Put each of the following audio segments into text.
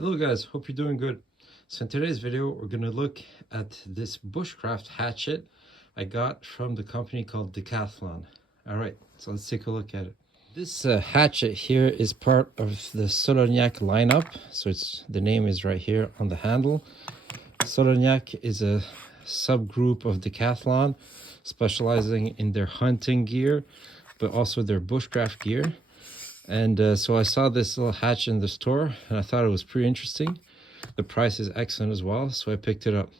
Hello guys, hope you're doing good. So in today's video, we're going to look at this Bushcraft hatchet I got from the company called Decathlon. All right, so let's take a look at it. This hatchet here is part of the Solognac lineup. So the name is right here on the handle. Solognac is a subgroup of Decathlon specializing in their hunting gear, but also their bushcraft gear. And so I saw this little hatch in the store and I thought it was pretty interesting. The price is excellent as well, so I picked it up.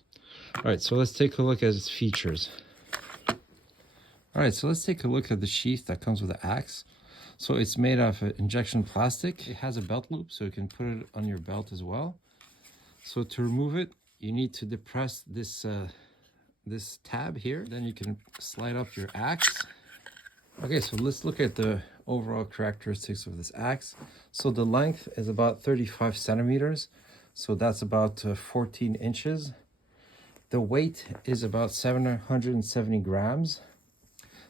All right, so let's take a look at its features. All right, so let's take a look at the sheath that comes with the axe. So it's made of injection plastic. It has a belt loop, so you can put it on your belt as well. So to remove it, you need to depress this tab here. Then you can slide up your axe. Okay, so let's look at the overall characteristics of this axe. So the length is about 35 centimeters. So that's about 14 inches. The weight is about 770 grams.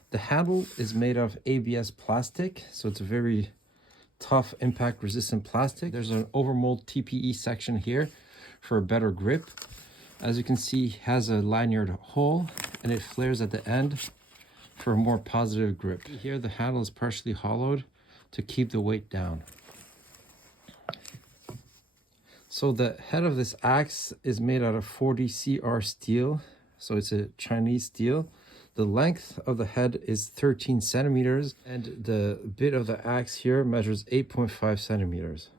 The handle is made of ABS plastic. So it's a very tough impact resistant plastic. There's an overmold TPE section here for a better grip. As you can see, it has a lanyard hole and it flares at the end for a more positive grip. Here the handle is partially hollowed to keep the weight down. So the head of this axe is made out of 40 CR steel, so it's a Chinese steel. The length of the head is 13 centimeters and the bit of the axe here measures 8.5 centimeters.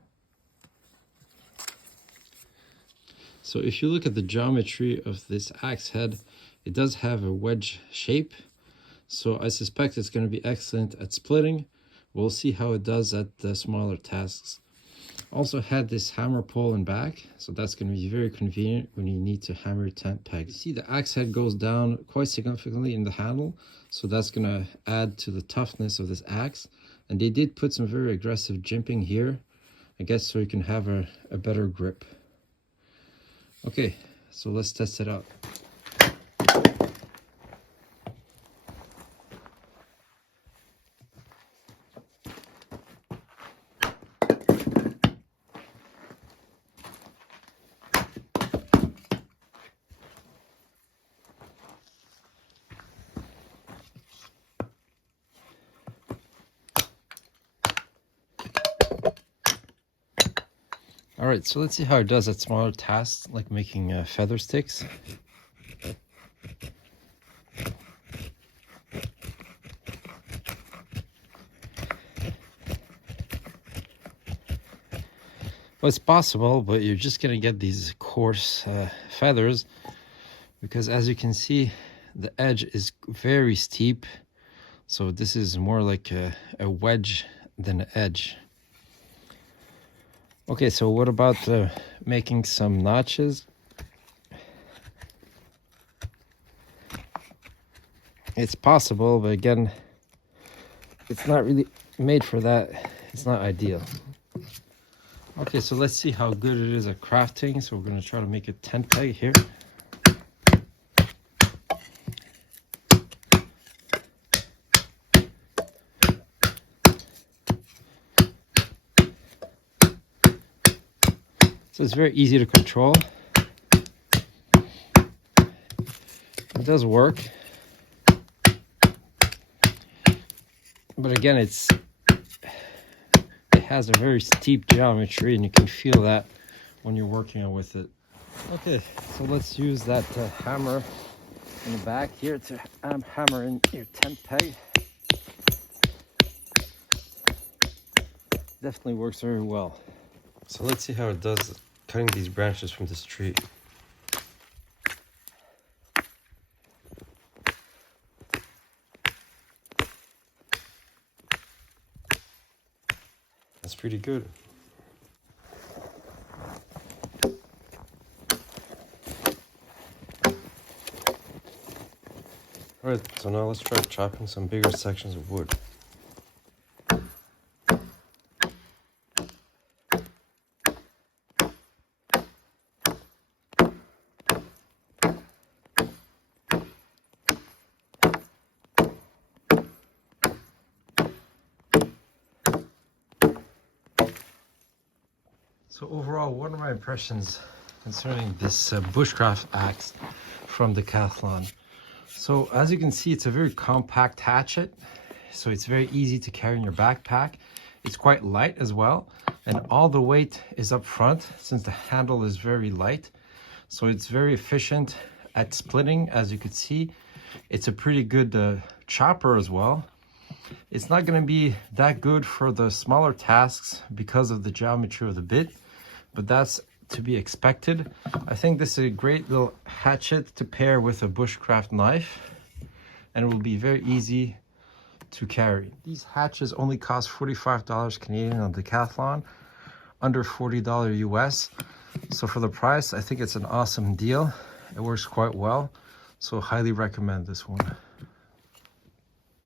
So if you look at the geometry of this axe head, it does have a wedge shape. So I suspect it's going to be excellent at splitting. We'll see how it does at the smaller tasks. Also had this hammer pole and back, so that's going to be very convenient when you need to hammer your tent pegs. You see the axe head goes down quite significantly in the handle, so that's going to add to the toughness of this axe. And they did put some very aggressive jimping here, I guess so you can have a better grip. Okay, so let's test it out. All right, so let's see how it does at smaller tasks, like making feather sticks. Well, it's possible, but you're just gonna get these coarse feathers because as you can see, the edge is very steep. So this is more like a wedge than an edge. Okay, so what about making some notches? It's possible, but again, it's not really made for that. It's not ideal. Okay, so let's see how good it is at crafting. So we're going to try to make a tent peg here. So it's very easy to control. It does work. But again, it has a very steep geometry and you can feel that when you're working with it. Okay, so let's use that hammer in the back here to hammer in your tent peg. Definitely works very well. So let's see how it does cutting these branches from this tree. That's pretty good. Alright, so now let's try chopping some bigger sections of wood. So overall, what are my impressions concerning this Bushcraft axe from Decathlon? So as you can see, it's a very compact hatchet. So it's very easy to carry in your backpack. It's quite light as well. And all the weight is up front since the handle is very light. So it's very efficient at splitting, as you could see. It's a pretty good chopper as well. It's not going to be that good for the smaller tasks because of the geometry of the bit, but that's to be expected. I think this is a great little hatchet to pair with a bushcraft knife, and it will be very easy to carry. These hatchets only cost $45 Canadian on Decathlon, under $40 US. So for the price, I think it's an awesome deal. It works quite well, so highly recommend this one.